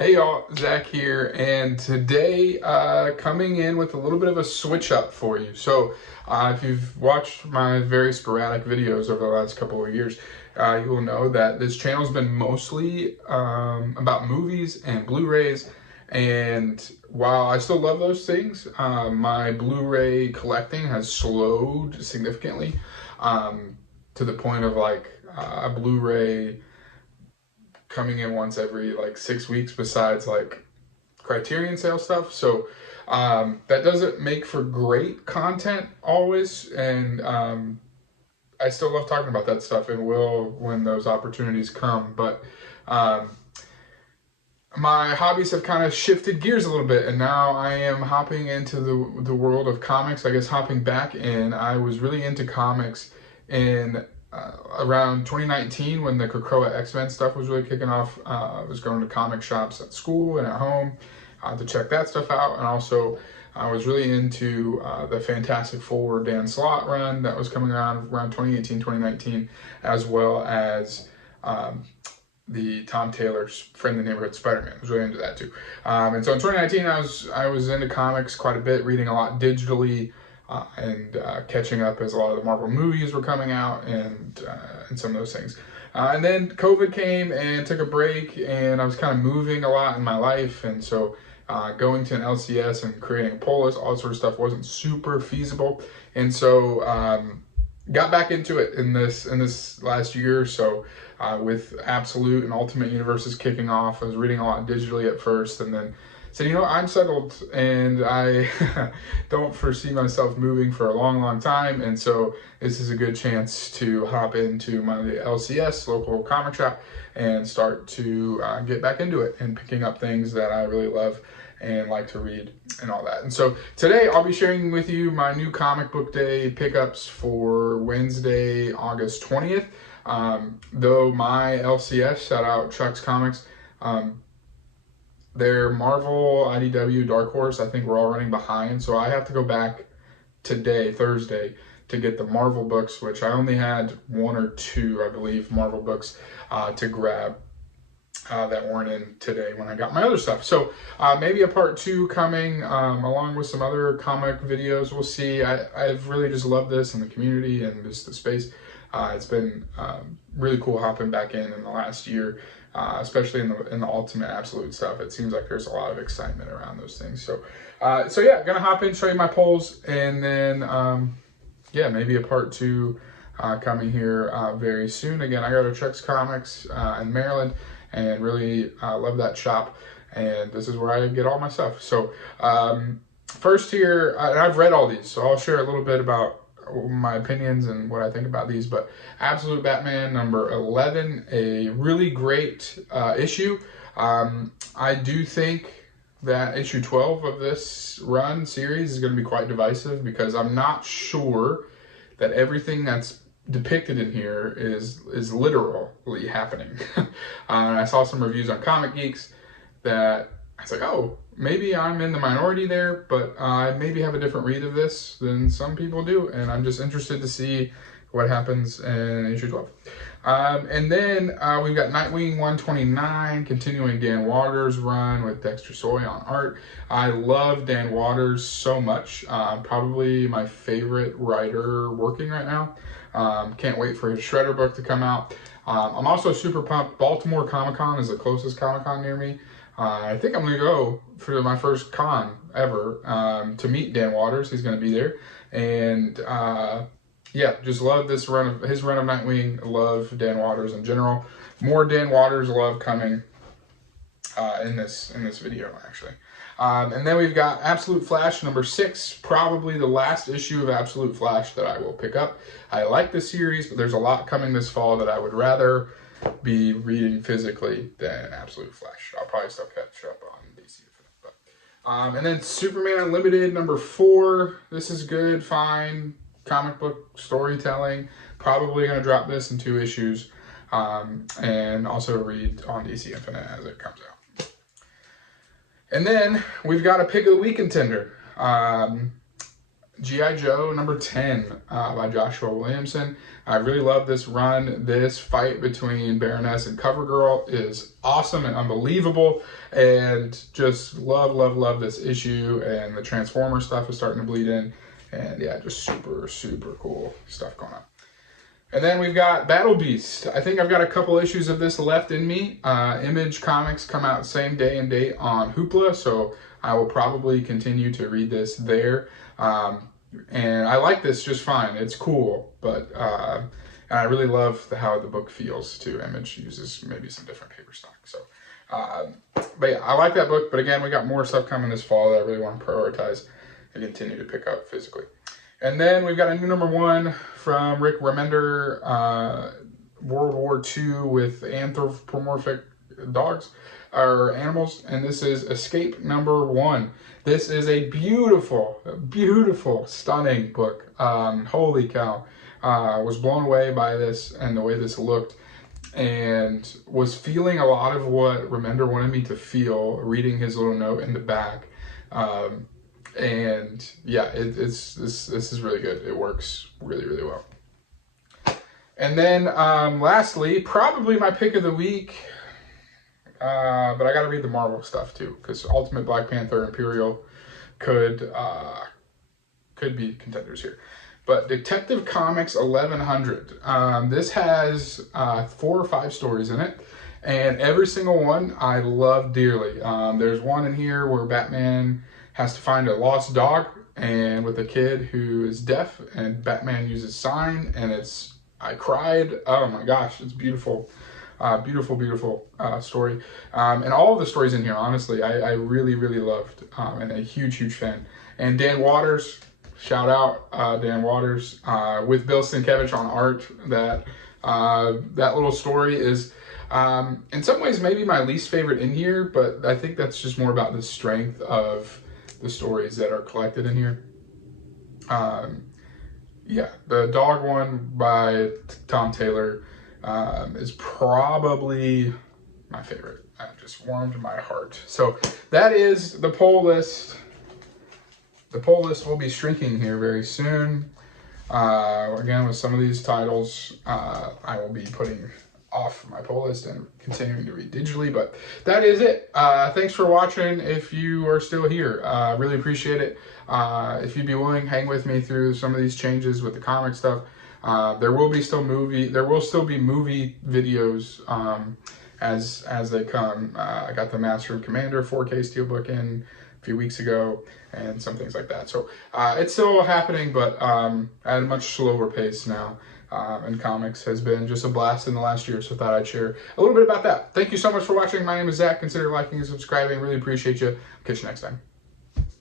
Hey y'all, Zach here, and today coming in with a little bit of a switch up for you. So if you've watched my very sporadic videos over the last couple of years, you will know that this channel's been mostly about movies and Blu-rays. And while I still love those things, my Blu-ray collecting has slowed significantly to the point of like a Blu-ray coming in once every like 6 weeks besides like Criterion sale stuff. So that doesn't make for great content always. And I still love talking about that stuff and will when those opportunities come. But my hobbies have kind of shifted gears a little bit, and now I am hopping into the world of comics. I guess hopping back in. I was really into comics in around 2019 when the Krakoa X-Men stuff was really kicking off. I was going to comic shops at school and at home to check that stuff out, and also I was really into the Fantastic Four Dan Slott run that was coming around 2018, 2019, as well as the Tom Taylor's Friendly Neighborhood Spider-Man. I was really into that too. And so in 2019, I was into comics quite a bit, reading a lot digitally, and catching up as a lot of the Marvel movies were coming out and some of those things. And then COVID came and took a break, and I was kind of moving a lot in my life, and so going to an LCS and creating a poll list, all that sort of stuff wasn't super feasible. And so got back into it in this last year or so with Absolute and Ultimate Universes kicking off. I was reading a lot digitally at first, and then said, you know, I'm settled and I don't foresee myself moving for a long time. And so this is a good chance to hop into my LCS, local comic shop, and start to get back into it and picking up things that I really love and like to read and all that. And so today I'll be sharing with you my new comic book day pickups for Wednesday, August 20th. Though my LCS, shout out Chuck's Comics, their Marvel, IDW, Dark Horse, I think we're all running behind. So I have to go back today, Thursday, to get the Marvel books, which I only had one or two, I believe, Marvel books to grab that weren't in today when I got my other stuff. So maybe a part two coming along with some other comic videos. We'll see. I've really just loved this and the community and just the space. It's been really cool hopping back in the last year. Especially in the Ultimate Absolute stuff. It seems like there's a lot of excitement around those things. So yeah, gonna hop in, show you my polls, and then yeah, maybe a part two coming here very soon. Again, I go to Chuck's Comics in Maryland, and really love that shop, and this is where I get all my stuff. So first here, I've read all these, so I'll share a little bit about my opinions and what I think about these. But Absolute Batman number 11, a really great issue. I do think that issue 12 of this run series is going to be quite divisive, because I'm not sure that everything that's depicted in here is literally happening. I saw some reviews on Comic Geeks that I was like, oh, maybe I'm in the minority there, but I maybe have a different read of this than some people do, and I'm just interested to see what happens in issue 12. And then we've got Nightwing 129, continuing Dan Waters' run with Dexter Soy on art. I love Dan Waters so much. Probably my favorite writer working right now. Can't wait for his Shredder book to come out. I'm also super pumped. Baltimore Comic-Con is the closest Comic-Con near me. I think I'm going to go for my first con ever to meet Dan Waters. He's going to be there. And yeah, just love his run of Nightwing. Love Dan Waters in general. More Dan Waters love coming in this video, actually. And then we've got Absolute Flash number 6, probably the last issue of Absolute Flash that I will pick up. I like the series, but there's a lot coming this fall that I would rather be reading physically than Absolute Flash. I'll probably still catch up on DC. But and then Superman Unlimited number 4. This is good, fine comic book storytelling. Probably gonna drop this in 2 issues, and also read on DC Infinite as it comes out. And then we've got a pick of the week contender. G.I. Joe number 10 by Joshua Williamson. I really love this run. This fight between Baroness and CoverGirl is awesome and unbelievable, and just love this issue, and the Transformer stuff is starting to bleed in, and yeah, just super cool stuff going on. And then we've got Battle Beast. I think I've got a couple issues of this left in me. Image Comics come out same day and date on Hoopla, so I will probably continue to read this there. And I like this just fine. It's cool, but and I really love how the book feels too. Image uses maybe some different paper stock. So, but yeah, I like that book. But again, we got more stuff coming this fall that I really want to prioritize and continue to pick up physically. And then we've got a new number 1 from Rick Remender, World War II with anthropomorphic dogs or animals, and this is Escape number 1. This is a beautiful, stunning book. Holy cow. Was blown away by this and the way this looked, and was feeling a lot of what Remender wanted me to feel, reading his little note in the back. And yeah, this is really good. It works really well. And then lastly, probably my pick of the week, but I got to read the Marvel stuff too, because Ultimate Black Panther, Imperial could be contenders here. But Detective Comics 1100. This has 4 or 5 stories in it, and every single one I love dearly. There's one in here where Batman has to find a lost dog, and with a kid who is deaf, and Batman uses sign, and I cried. Oh my gosh, it's beautiful. Beautiful story. And all of the stories in here, honestly, I really loved, and a huge fan. And Dan Waters, shout out Dan Waters, with Bill Sienkiewicz on art. That little story is, in some ways, maybe my least favorite in here, but I think that's just more about the strength of the stories that are collected in here. Yeah, the dog one by Tom Taylor is probably my favorite. Just warmed my heart. So that is the poll list. The poll list will be shrinking here very soon. Again, with some of these titles, I will be putting off my poll list and continuing to read digitally, but that is it. Thanks for watching. If you are still here, really appreciate it. If you'd be willing, hang with me through some of these changes with the comic stuff. There will still be movie videos as they come. I got the Master and Commander 4K Steelbook in a few weeks ago, and some things like that. So it's still happening, but at a much slower pace now. And comics has been just a blast in the last year, so thought I'd share a little bit about that. Thank you so much for watching. My name is Zach. Consider liking and subscribing. Really appreciate you. Catch you next time.